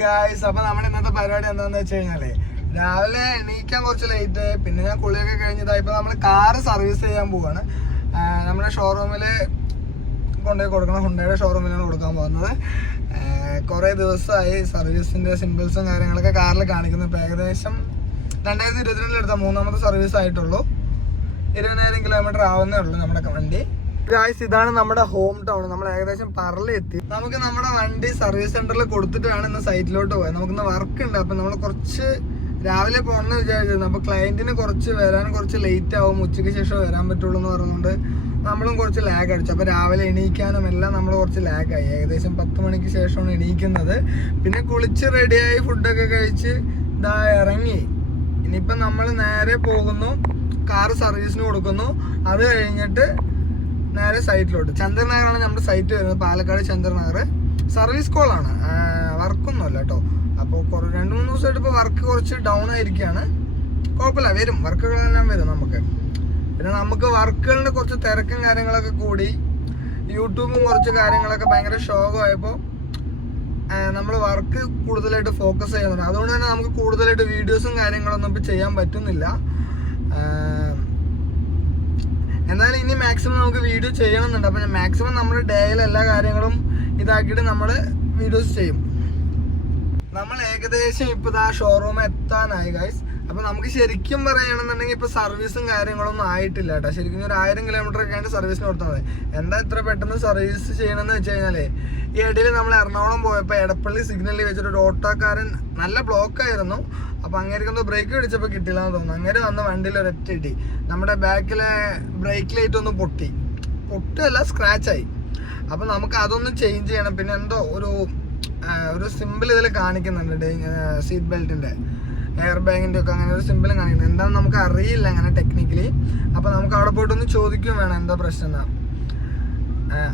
Guys, അപ്പൊ നമ്മുടെ ഇന്നത്തെ പരിപാടി എന്താന്ന് വെച്ച് കഴിഞ്ഞാല് രാവിലെ എണീക്കാൻ കുറച്ച് ലേറ്റ് ആയി. പിന്നെ ഞാൻ കുളിയൊക്കെ കഴിഞ്ഞതാ. ഇപ്പൊ നമ്മള് കാറ് സർവീസ് ചെയ്യാൻ പോവാണ്. നമ്മുടെ ഷോറൂമില് കൊണ്ടുപോയി കൊടുക്കണം. ഹുണ്ടയുടെ ഷോറൂമിലാണ് കൊടുക്കാൻ പോകുന്നത്. കുറെ ദിവസമായി സർവീസിന്റെ സിമ്പിൾസും കാര്യങ്ങളൊക്കെ കാറിൽ കാണിക്കുന്നു. ഇപ്പൊ ഏകദേശം 2022 എടുത്ത 3ാമത്തെ സർവീസ് ആയിട്ടുള്ളൂ. 20,000 കിലോമീറ്റർ ആവുന്നേ ഉള്ളൂ നമ്മുടെ വണ്ടി. ഗായ്സ്, ഇതാണ് നമ്മുടെ ഹോം ടൗൺ. നമ്മൾ ഏകദേശം പറലെത്തി. നമുക്ക് നമ്മുടെ വണ്ടി സർവീസ് സെന്ററിൽ കൊടുത്തിട്ടാണ് ഇന്ന് സൈറ്റിലോട്ട് പോയത്. നമുക്കിന്ന് വർക്ക് ഉണ്ട്. അപ്പൊ നമ്മൾ കുറച്ച് രാവിലെ പോകണമെന്ന് വിചാരിച്ചിരുന്നു. അപ്പൊ ക്ലയന്റിന് കുറച്ച് വരാൻ കുറച്ച് ലേറ്റ് ആവും, ഉച്ചയ്ക്ക് ശേഷം വരാൻ പറ്റുള്ളൂ എന്ന് പറഞ്ഞുകൊണ്ട് നമ്മളും കുറച്ച് ലാഗ് അടിച്ചു. അപ്പൊ രാവിലെ എണീക്കാനും എല്ലാം നമ്മൾ കുറച്ച് ലാഗായി. ഏകദേശം 10 മണിക്ക് ശേഷമാണ് എണീക്കുന്നത്. പിന്നെ കുളിച്ച് റെഡിയായി ഫുഡൊക്കെ കഴിച്ച് ഇതാ ഇറങ്ങി. ഇനിയിപ്പം നമ്മൾ നേരെ പോകുന്നു, കാറ് സർവീസിന് കൊടുക്കുന്നു. അത് കഴിഞ്ഞിട്ട് നേരെ സൈറ്റിലോട്ട്. ചന്ദ്രനഗറാണ് നമ്മുടെ സൈറ്റ് വരുന്നത്, പാലക്കാട് ചന്ദ്രനഗർ. സർവീസ് കോളാണ്, വർക്കൊന്നുമല്ല കേട്ടോ. അപ്പോൾ 2-3 ദിവസമായിട്ട് ഇപ്പോൾ വർക്ക് കുറച്ച് ഡൗൺ ആയിരിക്കുകയാണ്. കുഴപ്പമില്ല, വരും, വർക്കുകളെല്ലാം വരും നമുക്ക്. പിന്നെ നമുക്ക് വർക്കുകളുടെ കുറച്ച് തിരക്കും കാര്യങ്ങളൊക്കെ കൂടി, യൂട്യൂബും കുറച്ച് കാര്യങ്ങളൊക്കെ ഭയങ്കര ശോകമായപ്പോൾ നമ്മൾ വർക്ക് കൂടുതലായിട്ട് ഫോക്കസ് ചെയ്യുന്നുണ്ട്. അതുകൊണ്ട് തന്നെ നമുക്ക് കൂടുതലായിട്ട് വീഡിയോസും കാര്യങ്ങളൊന്നും ഇപ്പോൾ ചെയ്യാൻ പറ്റുന്നില്ല. എന്നാലും ഇനി മാക്സിമം നമുക്ക് വീഡിയോ ചെയ്യണമെന്നുണ്ട്. അപ്പം മാക്സിമം നമ്മൾ ഡേയിൽ എല്ലാ കാര്യങ്ങളും ഇതാക്കിയിട്ട് നമ്മൾ വീഡിയോസ് ചെയ്യും. നമ്മൾ ഏകദേശം ഇപ്പോൾ ആ ഷോറൂം എത്താനായി ഗൈസ്. അപ്പം നമുക്ക് ശരിക്കും പറയണമെന്നുണ്ടെങ്കിൽ ഇപ്പോൾ സർവീസും കാര്യങ്ങളൊന്നും ആയിട്ടില്ല കേട്ടോ. ശരിക്കും ഒരു 1000 കിലോമീറ്റർ ഒക്കെ ആയിട്ട് സർവീസിന് കൊടുത്താൽ മതി. എന്താ ഇത്ര പെട്ടെന്ന് സർവീസ് ചെയ്യണമെന്ന് വെച്ച് കഴിഞ്ഞാലേ, ഈ ഇടയിൽ നമ്മൾ എറണാകുളം പോയപ്പോൾ എടപ്പള്ളി സിഗ്നലിൽ വെച്ചിട്ട് ഒരു ഓട്ടോക്കാരൻ നല്ല ബ്ലോക്കായിരുന്നു. അപ്പം അങ്ങേക്കൊന്ന് ബ്രേക്ക് പിടിച്ചപ്പോൾ കിട്ടില്ല എന്ന് തോന്നുന്നു. അങ്ങനെ വന്ന് വണ്ടിയിൽ ഒരൊറ്റ ഇടി. നമ്മുടെ ബാക്കിലെ ബ്രേക്ക് ലൈറ്റ് ഒന്ന് പൊട്ടുകയല്ല, സ്ക്രാച്ചായി. അപ്പം നമുക്ക് അതൊന്ന് ചേഞ്ച് ചെയ്യണം. പിന്നെ എന്തോ ഒരു സിമ്പിൾ ഇതിൽ കാണിക്കുന്നുണ്ട്, സീറ്റ് ബെൽറ്റിൻ്റെ എയർ ബാഗിൻ്റെ ഒക്കെ അങ്ങനെ ഒരു സിമ്പിളും കാണിക്കുന്നത്. എന്താണെന്ന് നമുക്ക് അറിയില്ല അങ്ങനെ ടെക്നിക്കലി. അപ്പോൾ നമുക്ക് അവിടെ പോയിട്ടൊന്ന് ചോദിക്കുകയും വേണം എന്താ പ്രശ്നം എന്നാ.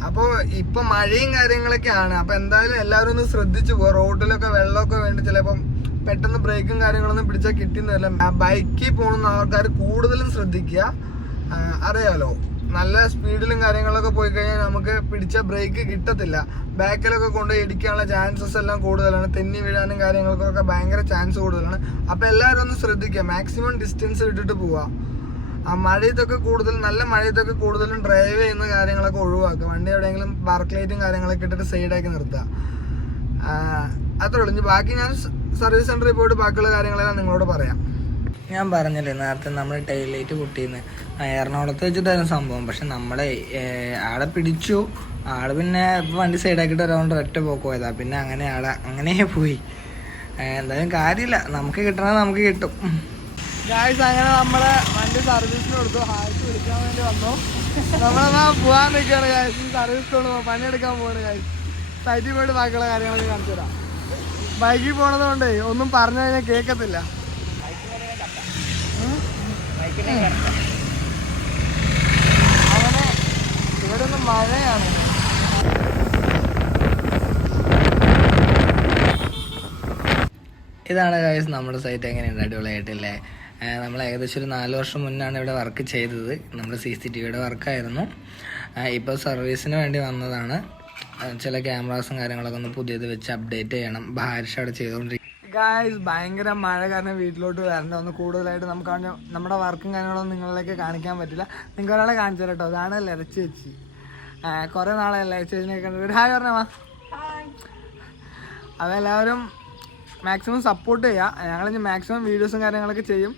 അപ്പോൾ ഇപ്പം മഴയും കാര്യങ്ങളൊക്കെയാണ്. അപ്പോൾ എന്തായാലും എല്ലാവരും ഒന്ന് ശ്രദ്ധിച്ചു പോകുക. റോഡിലൊക്കെ വെള്ളമൊക്കെ വേണ്ടി ചിലപ്പം പെട്ടെന്ന് ബ്രേക്കും കാര്യങ്ങളൊന്നും പിടിച്ചാൽ കിട്ടുന്നില്ല. ബൈക്കിൽ പോകുന്ന ആൾക്കാർ കൂടുതലും ശ്രദ്ധിക്കുക. അറിയാലോ, നല്ല സ്പീഡിലും കാര്യങ്ങളൊക്കെ പോയി കഴിഞ്ഞാൽ നമുക്ക് പിടിച്ച ബ്രേക്ക് കിട്ടത്തില്ല. ബാക്കിലൊക്കെ കൊണ്ടുപോയി ഇടിക്കാനുള്ള ചാൻസസ് എല്ലാം കൂടുതലാണ്. തെന്നി വീഴാനും കാര്യങ്ങൾക്കൊക്കെ ഭയങ്കര ചാൻസ് കൂടുതലാണ്. അപ്പോൾ എല്ലാവരും ഒന്ന് ശ്രദ്ധിക്കുക, മാക്സിമം ഡിസ്റ്റൻസ് ഇട്ടിട്ട് പോവുക. മഴയത്തൊക്കെ നല്ല മഴയത്തൊക്കെ കൂടുതലും ഡ്രൈവ് ചെയ്യുന്ന കാര്യങ്ങളൊക്കെ ഒഴിവാക്കുക. വണ്ടി എവിടെയെങ്കിലും പാർക്ക് ലൈറ്റും കാര്യങ്ങളൊക്കെ ഇട്ടിട്ട് സൈഡാക്കി നിർത്തുക. അത്രേ ഉള്ളൂ. ഇനി ബാക്കി ഞാൻ സർവീസ് സെന്ററിൽ പോയിട്ട് ബാക്കിയുള്ള കാര്യങ്ങളെല്ലാം നിങ്ങളോട് പറയാം. ഞാൻ പറഞ്ഞില്ലേ നേരത്തെ നമ്മൾ ടൈൽ ലൈറ്റ് പൊട്ടിയെന്ന്. എറണാകുളത്ത് വെച്ചിട്ടായിരുന്നു സംഭവം. പക്ഷെ നമ്മളെ ആളെ പിടിച്ചു. ആള് പിന്നെ വണ്ടി സൈഡാക്കിയിട്ട് ഒരാണ്ട് ഒറ്റ പോക്ക് പോയതാ. പിന്നെ അങ്ങനെ പോയി. എന്തായാലും കാര്യമില്ല, നമുക്ക് കിട്ടണത് നമുക്ക് കിട്ടും. ഗായ്സ്, അങ്ങനെ നമ്മളെ വണ്ടി സർവീസിന് കൊടുത്തു. ഹായ്സ് വിളിക്കാൻ വേണ്ടി വന്നു. നമ്മളെന്നാ പോകാൻ നിൽക്കുകയാണ് ഗായ്സ്. സർവീസ് കൊണ്ട് പണിയെടുക്കാൻ പോവാണ് ഗായ്സ്. സൈറ്റിൽ പോയിട്ട് ബാക്കിയുള്ള കാര്യങ്ങളൊക്കെ കാണിച്ചു തരാം. ബൈക്കിൽ പോണത് കൊണ്ടേ ഒന്നും പറഞ്ഞു കഴിഞ്ഞാൽ കേൾക്കത്തില്ല. അങ്ങനെ ഇവിടെ ഒന്ന് മഴയാണ്. ഇതാണ് ഗൈസ് നമ്മുടെ സൈറ്റ്. എങ്ങനെയുണ്ട്? അടിപൊളിയായിട്ടില്ലേ? നമ്മൾ ഏകദേശം ഒരു 4 വർഷം മുന്നാണ് ഇവിടെ വർക്ക് ചെയ്തത്. നമ്മൾ CCTVയുടെ വർക്കായിരുന്നു. ഇപ്പോൾ സർവീസിന് വേണ്ടി വന്നതാണ്. ചില ക്യാമറാസും കാര്യങ്ങളൊക്കെ ഒന്ന് പുതിയത് വെച്ച് അപ്ഡേറ്റ് ചെയ്യണം. ഭാരിഷ അവിടെ ചെയ്തുകൊണ്ടിരിക്കും. ഗായ്സ്, ഭയങ്കര മഴ കാരണം വീട്ടിലോട്ട് വരണ്ട. ഒന്ന് കൂടുതലായിട്ട് നമുക്ക് നമ്മുടെ വർക്കും കാര്യങ്ങളൊന്നും നിങ്ങളിലേക്ക് കാണിക്കാൻ പറ്റില്ല. നിങ്ങൾക്ക് ഒരാളെ കാണിച്ചു തരാം കേട്ടോ. അതാണ് ലരച്ച് വെച്ച്. കുറേ നാളെ ലരച്ച് വെച്ചിനെ കണ്ടു. ഒരു ഹായ് പറഞ്ഞാ. അതെല്ലാവരും മാക്സിമം സപ്പോർട്ട് ചെയ്യുക. ഞങ്ങളിനി മാക്സിമം വീഡിയോസും കാര്യങ്ങളൊക്കെ ചെയ്യും.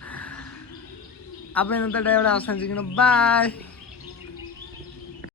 അപ്പോൾ ഇന്നത്തെ ഡേ ഇവിടെ അവസാനിച്ചിരിക്കുന്നു. ബൈ.